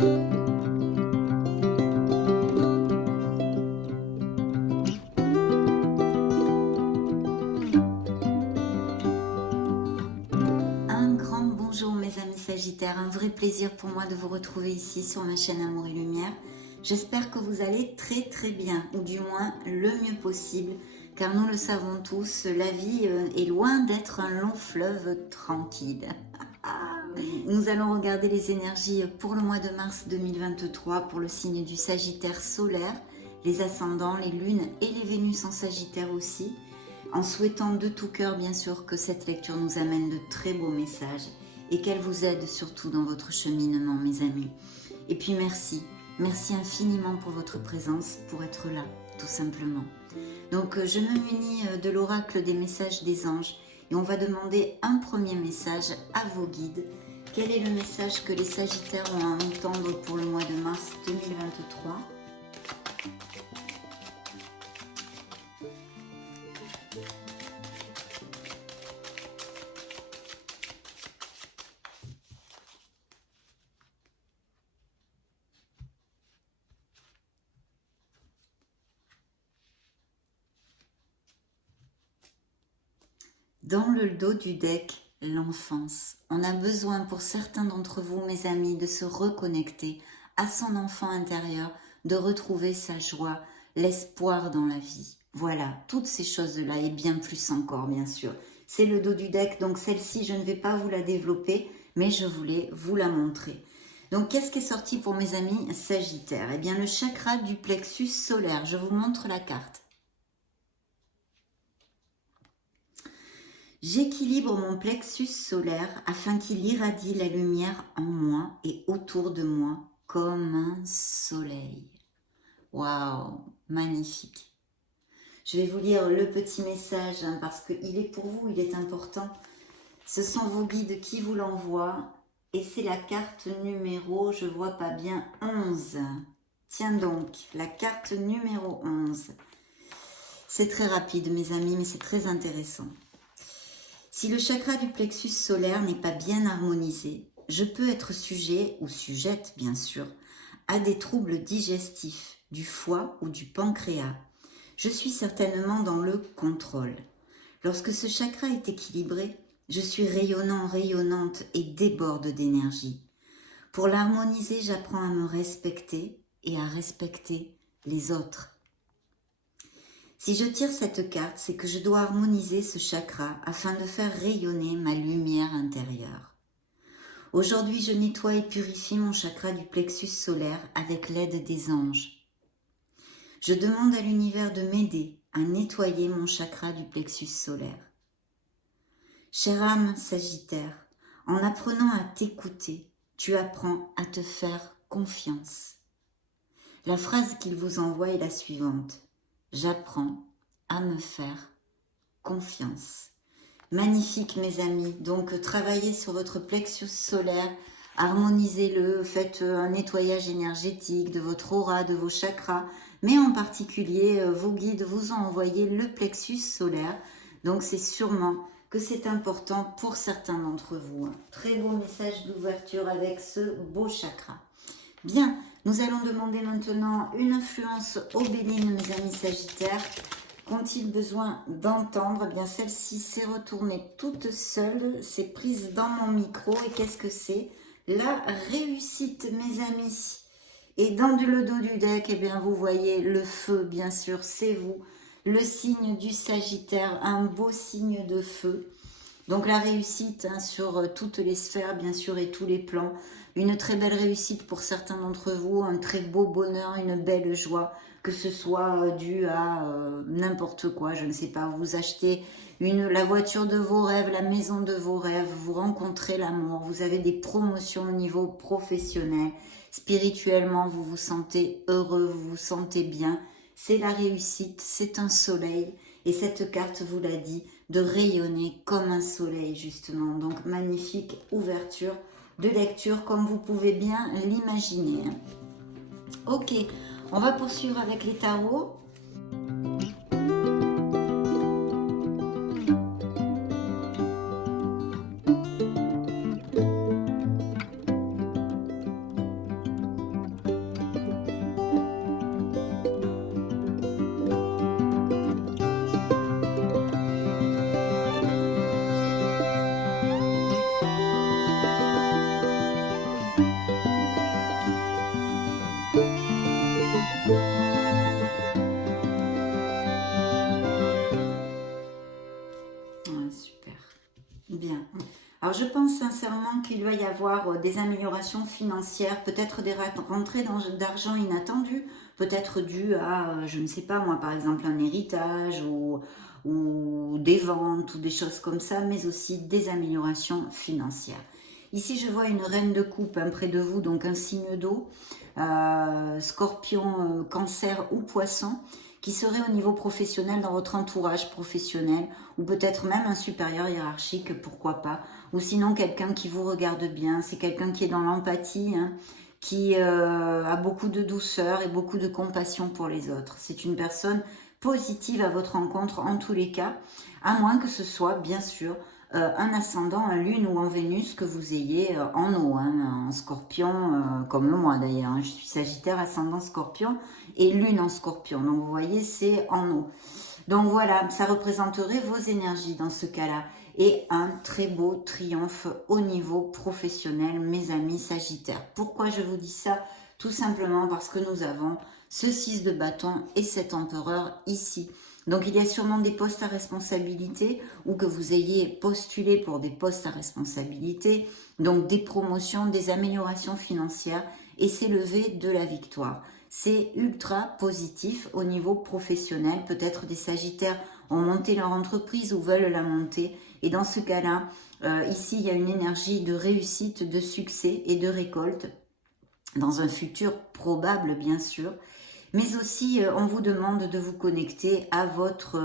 Un grand bonjour mes amis Sagittaires, un vrai plaisir pour moi de vous retrouver ici sur ma chaîne Amour et Lumière. J'espère que vous allez très bien, ou du moins le mieux possible, car nous le savons tous, la vie est loin d'être un long fleuve tranquille. Nous allons regarder les énergies pour le mois de mars 2023 pour le signe du Sagittaire solaire, les ascendants, les lunes et les Vénus en Sagittaire aussi, en souhaitant de tout cœur bien sûr que cette lecture nous amène de très beaux messages et qu'elle vous aide surtout dans votre cheminement mes amis. Et puis merci infiniment pour votre présence, pour être là tout simplement. Donc je me munis de l'oracle des messages des anges et on va demander un premier message à vos guides. Quel est le message que les Sagittaires ont à entendre pour le mois de mars 2023 ? Dans le dos du deck, l'enfance. On a besoin pour certains d'entre vous, mes amis, de se reconnecter à son enfant intérieur, de retrouver sa joie, l'espoir dans la vie. Voilà, toutes ces choses-là et bien plus encore, bien sûr. C'est le dos du deck, donc celle-ci, je ne vais pas vous la développer, mais je voulais vous la montrer. Donc, qu'est-ce qui est sorti pour mes amis Sagittaires? Eh bien, le chakra du plexus solaire. Je vous montre la carte. J'équilibre mon plexus solaire afin qu'il irradie la lumière en moi et autour de moi comme un soleil. Waouh, magnifique. Je vais vous lire le petit message parce qu'il est pour vous, il est important. Ce sont vos guides qui vous l'envoient et c'est la carte numéro, je vois pas bien, 11. Tiens donc, la carte numéro 11. C'est très rapide mes amis, mais c'est très intéressant. Si le chakra du plexus solaire n'est pas bien harmonisé, je peux être sujet, ou sujette bien sûr, à des troubles digestifs, du foie ou du pancréas. Je suis certainement dans le contrôle. Lorsque ce chakra est équilibré, je suis rayonnant, rayonnante et déborde d'énergie. Pour l'harmoniser, j'apprends à me respecter et à respecter les autres. Si je tire cette carte, c'est que je dois harmoniser ce chakra afin de faire rayonner ma lumière intérieure. Aujourd'hui, je nettoie et purifie mon chakra du plexus solaire avec l'aide des anges. Je demande à l'univers de m'aider à nettoyer mon chakra du plexus solaire. Chère âme Sagittaire, en apprenant à t'écouter, tu apprends à te faire confiance. La phrase qu'il vous envoie est la suivante. J'apprends à me faire confiance. Magnifique mes amis, donc travaillez sur votre plexus solaire, harmonisez-le, faites un nettoyage énergétique de votre aura, de vos chakras, mais en particulier vos guides vous ont envoyé le plexus solaire, donc c'est sûrement que c'est important pour certains d'entre vous. Très beau message d'ouverture avec ce beau chakra. Bien, nous allons demander maintenant une influence aux Béline, mes amis Sagittaires. Qu'ont-ils besoin d'entendre? Eh bien, celle-ci s'est retournée toute seule, s'est prise dans mon micro. Et qu'est-ce que c'est? La réussite, mes amis. Et dans le dos du deck, eh bien, vous voyez le feu, bien sûr, c'est vous. Le signe du Sagittaire, un beau signe de feu. Donc la réussite sur toutes les sphères, bien sûr, et tous les plans. Une très belle réussite pour certains d'entre vous, un très beau bonheur, une belle joie, que ce soit dû à n'importe quoi, je ne sais pas, vous achetez la voiture de vos rêves, la maison de vos rêves, vous rencontrez l'amour, vous avez des promotions au niveau professionnel, spirituellement, vous vous sentez heureux, vous vous sentez bien, c'est la réussite, c'est un soleil, et cette carte vous l'a dit, de rayonner comme un soleil justement. Donc magnifique ouverture de lecture comme vous pouvez bien l'imaginer. Ok, on va poursuivre avec les tarots. Alors je pense sincèrement qu'il va y avoir des améliorations financières, peut-être des rentrées d'argent inattendues, peut-être dues à, je ne sais pas moi, par exemple un héritage ou des ventes ou des choses comme ça, mais aussi des améliorations financières. Ici je vois une reine de coupe près de vous, donc un signe d'eau, scorpion, cancer ou poisson, qui serait au niveau professionnel dans votre entourage professionnel, ou peut-être même un supérieur hiérarchique, pourquoi pas, ou sinon quelqu'un qui vous regarde bien, c'est quelqu'un qui est dans l'empathie, hein, qui a beaucoup de douceur et beaucoup de compassion pour les autres. C'est une personne positive à votre rencontre en tous les cas, à moins que ce soit bien sûr un ascendant, un lune ou en Vénus que vous ayez en eau, hein, en scorpion, comme moi d'ailleurs, hein. Je suis sagittaire, ascendant scorpion et lune en scorpion, donc vous voyez c'est en eau. Donc voilà, ça représenterait vos énergies dans ce cas-là. Et un très beau triomphe au niveau professionnel, mes amis sagittaires. Pourquoi je vous dis ça? Tout simplement parce que nous avons ce 6 de bâton et cet empereur ici. Donc il y a sûrement des postes à responsabilité ou que vous ayez postulé pour des postes à responsabilité, donc des promotions, des améliorations financières et c'est levé de la victoire. C'est ultra positif au niveau professionnel. Peut-être des sagittaires ont monté leur entreprise ou veulent la monter. Et dans ce cas-là, ici, il y a une énergie de réussite, de succès et de récolte dans un futur probable, bien sûr. Mais aussi, on vous demande de vous connecter à votre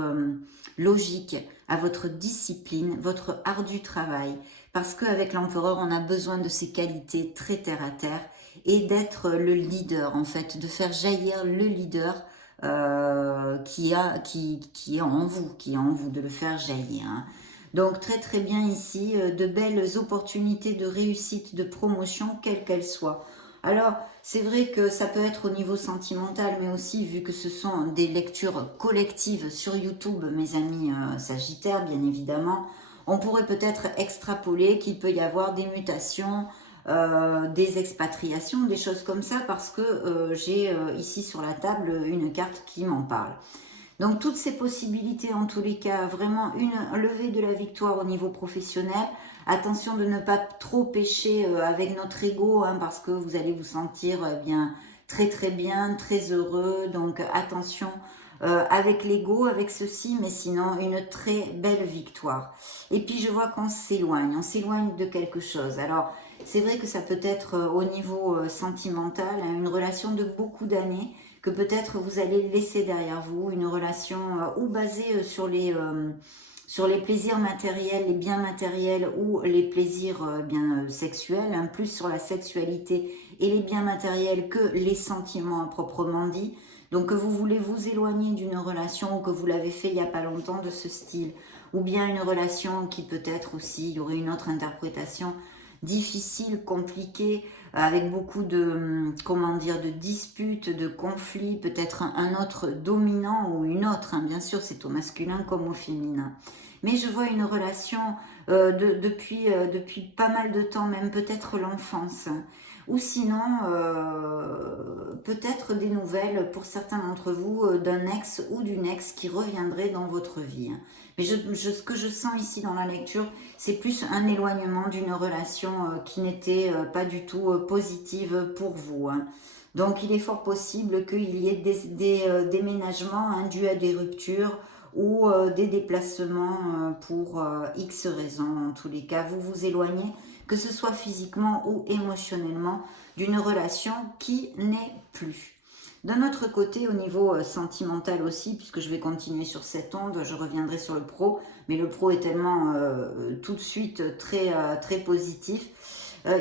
logique, à votre discipline, votre ardu travail. Parce qu'avec l'empereur, on a besoin de ces qualités très terre à terre et d'être le leader, en fait, de faire jaillir le leader qui est en vous, de le faire jaillir. Hein. Donc très très bien ici, de belles opportunités de réussite, de promotion, quelle qu'elle soit. Alors, c'est vrai que ça peut être au niveau sentimental, mais aussi vu que ce sont des lectures collectives sur YouTube, mes amis sagittaires, bien évidemment, on pourrait peut-être extrapoler qu'il peut y avoir des mutations, des expatriations, des choses comme ça, parce que j'ai ici sur la table une carte qui m'en parle. Donc toutes ces possibilités, en tous les cas, vraiment une levée de la victoire au niveau professionnel. Attention de ne pas trop pécher avec notre ego, hein, parce que vous allez vous sentir bien très très bien, très heureux. Donc attention avec l'ego, avec ceci, mais sinon une très belle victoire. Et puis je vois qu'on s'éloigne de quelque chose. Alors c'est vrai que ça peut être au niveau sentimental, hein, une relation de beaucoup d'années, que peut-être vous allez laisser derrière vous, une relation ou basée sur les plaisirs matériels, les biens matériels ou les plaisirs bien sexuels, hein, plus sur la sexualité et les biens matériels que les sentiments à proprement dit. Donc que vous voulez vous éloigner d'une relation ou que vous l'avez fait il n'y a pas longtemps de ce style, ou bien une relation qui peut-être aussi, il y aurait une autre interprétation, difficile, compliquée, avec beaucoup de, comment dire, de disputes, de conflits, peut-être un autre dominant ou une autre, hein, bien sûr c'est au masculin comme au féminin. Mais je vois une relation depuis pas mal de temps, même peut-être l'enfance, ou sinon peut-être des nouvelles pour certains d'entre vous d'un ex ou d'une ex qui reviendrait dans votre vie. Mais ce que je sens ici dans la lecture, c'est plus un éloignement d'une relation qui n'était pas du tout positive pour vous. Hein. Donc il est fort possible qu'il y ait des déménagements hein, dus à des ruptures ou des déplacements pour X raisons. En tous les cas, vous vous éloignez, que ce soit physiquement ou émotionnellement, d'une relation qui n'est plus. D'un autre côté, au niveau sentimental aussi, puisque je vais continuer sur cette onde, je reviendrai sur le pro, mais le pro est tellement tout de suite très positif.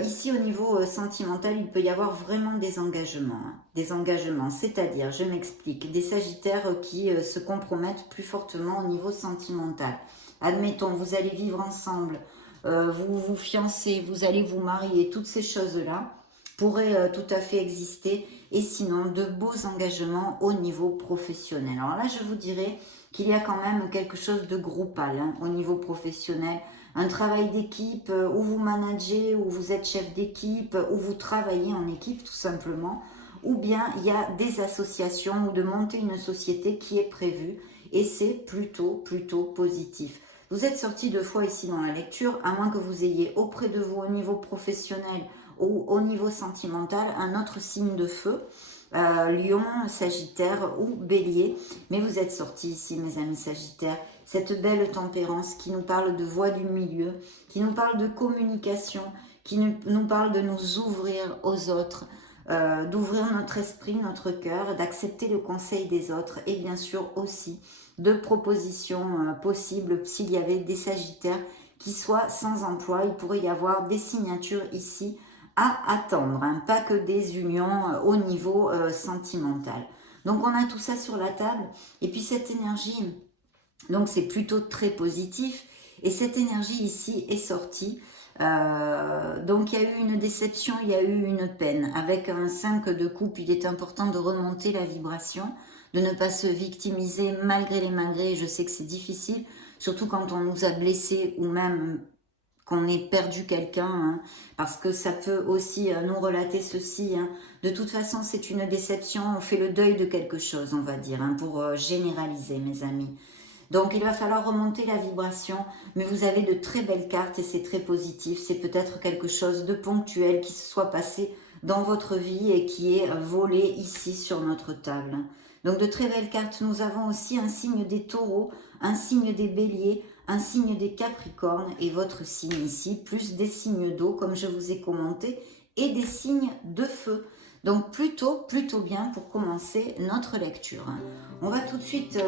Ici, au niveau sentimental, il peut y avoir vraiment des engagements. Hein, des engagements, c'est-à-dire, je m'explique, des sagittaires qui se compromettent plus fortement au niveau sentimental. Admettons, vous allez vivre ensemble, vous vous fiancez, vous allez vous marier, toutes ces choses-là pourraient tout à fait exister. Et sinon, de beaux engagements au niveau professionnel. Alors là, je vous dirais qu'il y a quand même quelque chose de groupal hein, au niveau professionnel. Un travail d'équipe où vous managez, où vous êtes chef d'équipe, où vous travaillez en équipe tout simplement. Ou bien il y a des associations ou de monter une société qui est prévue. Et c'est plutôt positif. Vous êtes sorti 2 fois ici dans la lecture, à moins que vous ayez auprès de vous au niveau professionnel ou au niveau sentimental un autre signe de feu, Lion, Sagittaire ou Bélier. Mais vous êtes sorti ici, mes amis Sagittaires, cette belle tempérance qui nous parle de voie du milieu, qui nous parle de communication, qui nous parle de nous ouvrir aux autres, d'ouvrir notre esprit, notre cœur, d'accepter le conseil des autres et bien sûr aussi de propositions possibles s'il y avait des Sagittaires qui soient sans emploi. Il pourrait y avoir des signatures ici à attendre, hein, pas que des unions au niveau sentimental. Donc on a tout ça sur la table et puis cette énergie, donc c'est plutôt très positif et cette énergie ici est sortie. Donc il y a eu une déception, il y a eu une peine. Avec un 5 de coupe, il est important de remonter la vibration, de ne pas se victimiser malgré les malgrés. Je sais que c'est difficile, surtout quand on nous a blessés ou même qu'on ait perdu quelqu'un, hein, parce que ça peut aussi nous relater ceci. Hein. De toute façon, c'est une déception, on fait le deuil de quelque chose, on va dire, hein, pour généraliser, mes amis. Donc, il va falloir remonter la vibration, mais vous avez de très belles cartes et c'est très positif. C'est peut-être quelque chose de ponctuel qui se soit passé dans votre vie et qui est volé ici sur notre table. Donc, de très belles cartes. Nous avons aussi un signe des taureaux, un signe des béliers, un signe des capricornes et votre signe ici, plus des signes d'eau, comme je vous ai commenté, et des signes de feu. Donc plutôt bien pour commencer notre lecture. On va tout de suite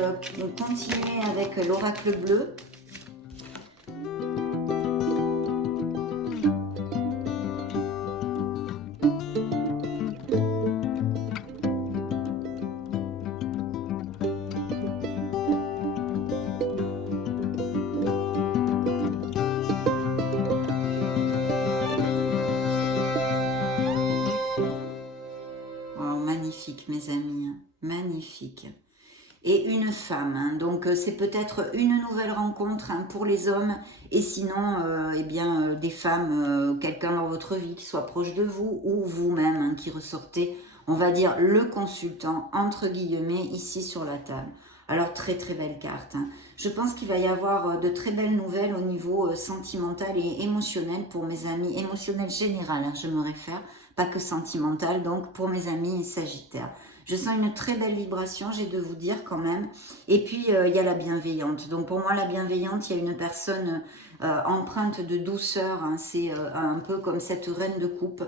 continuer avec l'oracle bleu. Magnifique, mes amis, magnifique. Et une femme, hein. Donc c'est peut-être une nouvelle rencontre, hein, pour les hommes, et sinon, eh bien, des femmes, quelqu'un dans votre vie qui soit proche de vous, ou vous-même, hein, qui ressortez, on va dire, le consultant, entre guillemets, ici sur la table. Alors, très très belle carte. Hein. Je pense qu'il va y avoir de très belles nouvelles au niveau sentimental et émotionnel pour mes amis, émotionnel général, hein, je me réfère, pas que sentimental, donc pour mes amis Sagittaires. Je sens une très belle vibration, j'ai de vous dire quand même. Et puis, il y a la bienveillante. Donc, pour moi, la bienveillante, il y a une personne empreinte de douceur. Hein, c'est un peu comme cette reine de coupe,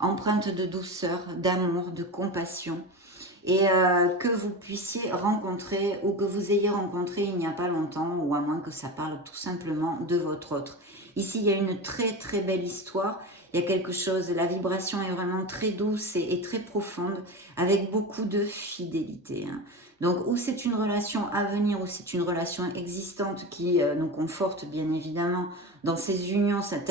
empreinte de douceur, d'amour, de compassion. Et que vous puissiez rencontrer ou que vous ayez rencontré il n'y a pas longtemps, ou à moins que ça parle tout simplement de votre autre. Ici, il y a une très très belle histoire. Il y a quelque chose, la vibration est vraiment très douce et très profonde, avec beaucoup de fidélité. Hein. Donc, ou c'est une relation à venir, ou c'est une relation existante qui nous conforte, bien évidemment, dans ces unions, cette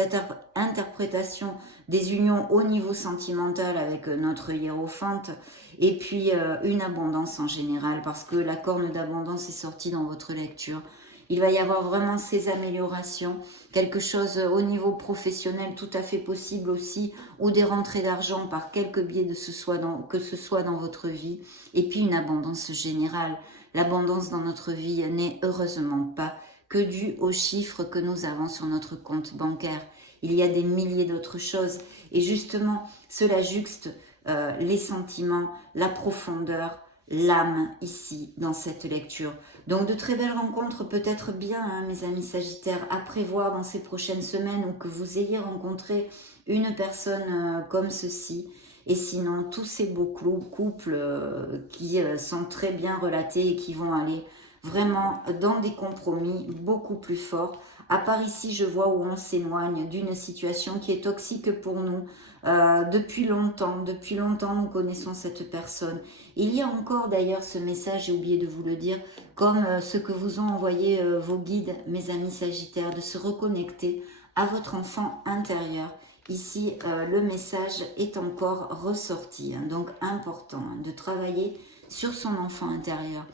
interprétation des unions au niveau sentimental avec notre hiérophante, et puis une abondance en général, parce que la corne d'abondance est sortie dans votre lecture. Il va y avoir vraiment ces améliorations, quelque chose au niveau professionnel tout à fait possible aussi, ou des rentrées d'argent par quelque biais que ce soit dans votre vie, et puis une abondance générale. L'abondance dans notre vie n'est heureusement pas que due aux chiffres que nous avons sur notre compte bancaire. Il y a des milliers d'autres choses, et justement, cela juxte les sentiments, la profondeur, l'âme ici dans cette lecture. Donc de très belles rencontres, peut-être bien, hein, mes amis Sagittaires, à prévoir dans ces prochaines semaines, ou que vous ayez rencontré une personne comme ceci. Et sinon, tous ces beaux couples qui sont très bien relatés et qui vont aller vraiment dans des compromis beaucoup plus forts. À part ici, je vois où on s'éloigne d'une situation qui est toxique pour nous. Depuis longtemps, nous connaissons cette personne. Il y a encore d'ailleurs ce message, j'ai oublié de vous le dire, comme ce que vous ont envoyé vos guides, mes amis Sagittaires, de se reconnecter à votre enfant intérieur. Ici, le message est encore ressorti, hein, donc important, hein, de travailler sur son enfant intérieur.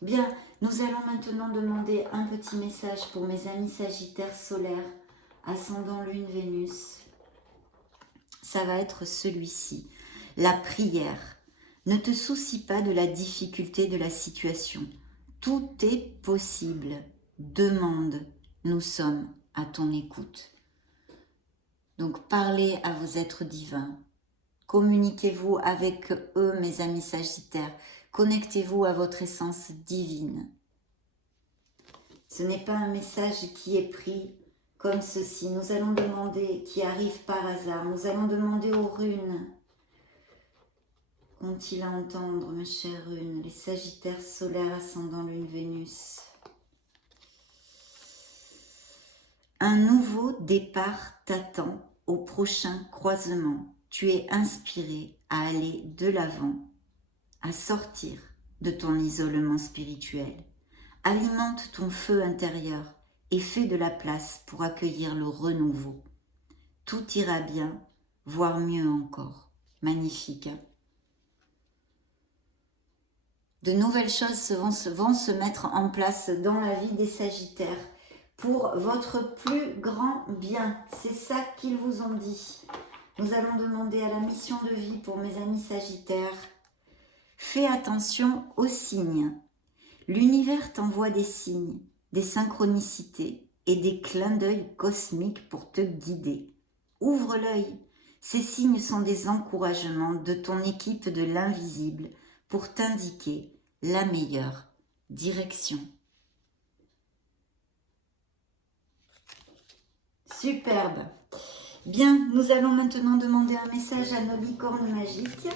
Bien, nous allons maintenant demander un petit message pour mes amis Sagittaires solaires, ascendant Lune, Vénus. Ça va être celui-ci, la prière. Ne te soucie pas de la difficulté de la situation. Tout est possible. Demande, nous sommes à ton écoute. Donc parlez à vos êtres divins. Communiquez-vous avec eux, mes amis Sagittaires. Connectez-vous à votre essence divine. Ce n'est pas un message qui est pris comme ceci. Nous allons demander, qui arrive par hasard, nous allons demander aux runes. Qu'ont-ils à entendre, mes chères runes, les Sagittaires solaires ascendant Lune Vénus? Un nouveau départ t'attend au prochain croisement. Tu es inspiré à aller de l'avant, à sortir de ton isolement spirituel. Alimente ton feu intérieur et fais de la place pour accueillir le renouveau. Tout ira bien, voire mieux encore. Magnifique, hein? De nouvelles choses vont se mettre en place dans la vie des Sagittaires pour votre plus grand bien. C'est ça qu'ils vous ont dit. Nous allons demander à la mission de vie pour mes amis Sagittaires. Fais attention aux signes. L'univers t'envoie des signes, des synchronicités et des clins d'œil cosmiques pour te guider. Ouvre l'œil. Ces signes sont des encouragements de ton équipe de l'invisible pour t'indiquer la meilleure direction. Superbe. Bien, nous allons maintenant demander un message à nos licornes magiques.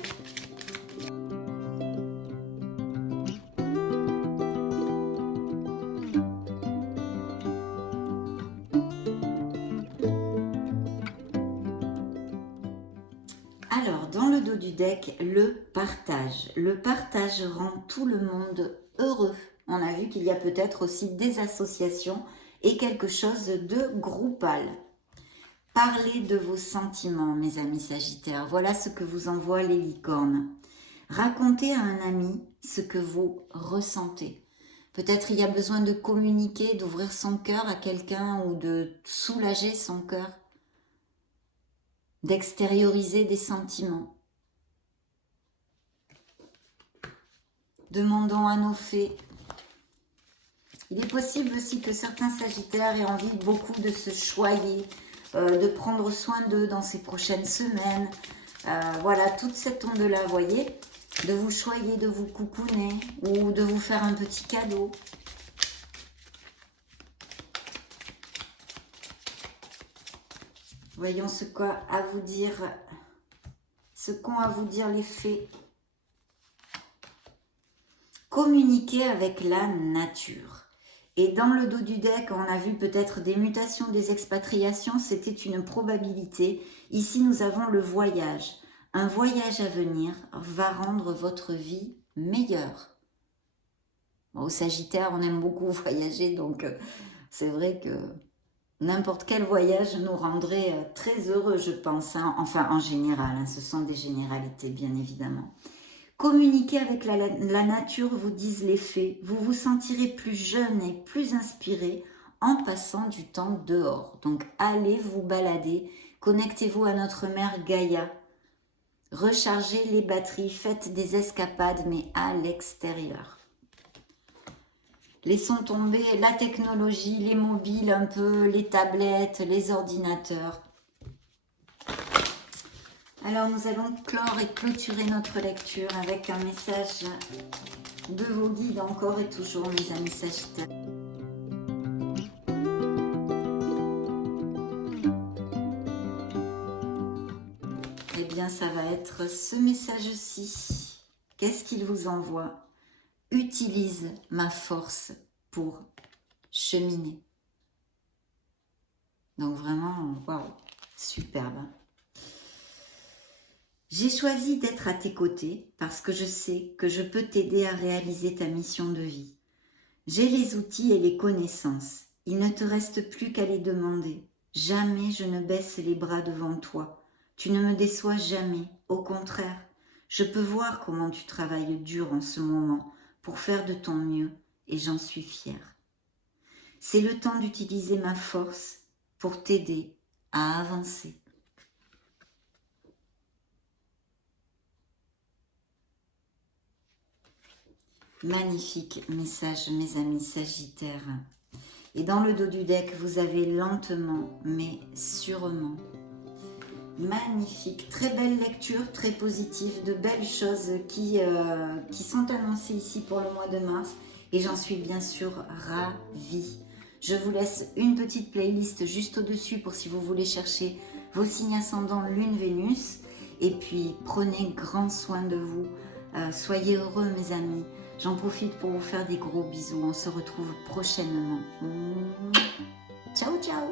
Alors, dans le dos du deck, le partage. Le partage rend tout le monde heureux. On a vu qu'il y a peut-être aussi des associations et quelque chose de groupal. Parlez de vos sentiments, mes amis Sagittaires. Voilà ce que vous envoient les licornes. Racontez à un ami ce que vous ressentez. Peut-être il y a besoin de communiquer, d'ouvrir son cœur à quelqu'un ou de soulager son cœur, d'extérioriser des sentiments. Demandons à nos fées. Il est possible aussi que certains Sagittaires aient envie beaucoup de se choyer, de prendre soin d'eux dans ces prochaines semaines. Voilà, toute cette onde-là, vous voyez, de vous choyer, de vous coucouner ou de vous faire un petit cadeau. Voyons ce qu'ont à vous dire les fées. Communiquer avec la nature. Et dans le dos du deck, on a vu peut-être des mutations, des expatriations, c'était une probabilité. Ici, nous avons le voyage. Un voyage à venir va rendre votre vie meilleure. Bon, au Sagittaire, on aime beaucoup voyager, donc c'est vrai que n'importe quel voyage nous rendrait très heureux, je pense. Hein. Enfin, en général, hein, ce sont des généralités, bien évidemment. Communiquer avec la nature, vous disent les fées. Vous vous sentirez plus jeune et plus inspiré en passant du temps dehors. Donc, allez vous balader. Connectez-vous à notre mère Gaïa. Rechargez les batteries. Faites des escapades, mais à l'extérieur. Laissons tomber la technologie, les mobiles un peu, les tablettes, les ordinateurs. Alors, nous allons clore et clôturer notre lecture avec un message de vos guides encore et toujours, mes amis Sagittaires. Eh bien, ça va être ce message-ci. Qu'est-ce qu'il vous envoie? Utilise ma force pour cheminer. Donc vraiment, waouh, superbe. J'ai choisi d'être à tes côtés parce que je sais que je peux t'aider à réaliser ta mission de vie. J'ai les outils et les connaissances. Il ne te reste plus qu'à les demander. Jamais je ne baisse les bras devant toi. Tu ne me déçois jamais. Au contraire, je peux voir comment tu travailles dur en ce moment pour faire de ton mieux et j'en suis fière. C'est le temps d'utiliser ma force pour t'aider à avancer. Magnifique message, mes amis Sagittaires. Et dans le dos du deck, vous avez lentement, mais sûrement. Magnifique, très belle lecture, très positive, de belles choses qui sont annoncées ici pour le mois de mars. Et j'en suis bien sûr ravie. Je vous laisse une petite playlist juste au-dessus pour si vous voulez chercher vos signes ascendants Lune, Vénus. Et puis, prenez grand soin de vous. Soyez heureux, mes amis. J'en profite pour vous faire des gros bisous. On se retrouve prochainement. Ciao, ciao!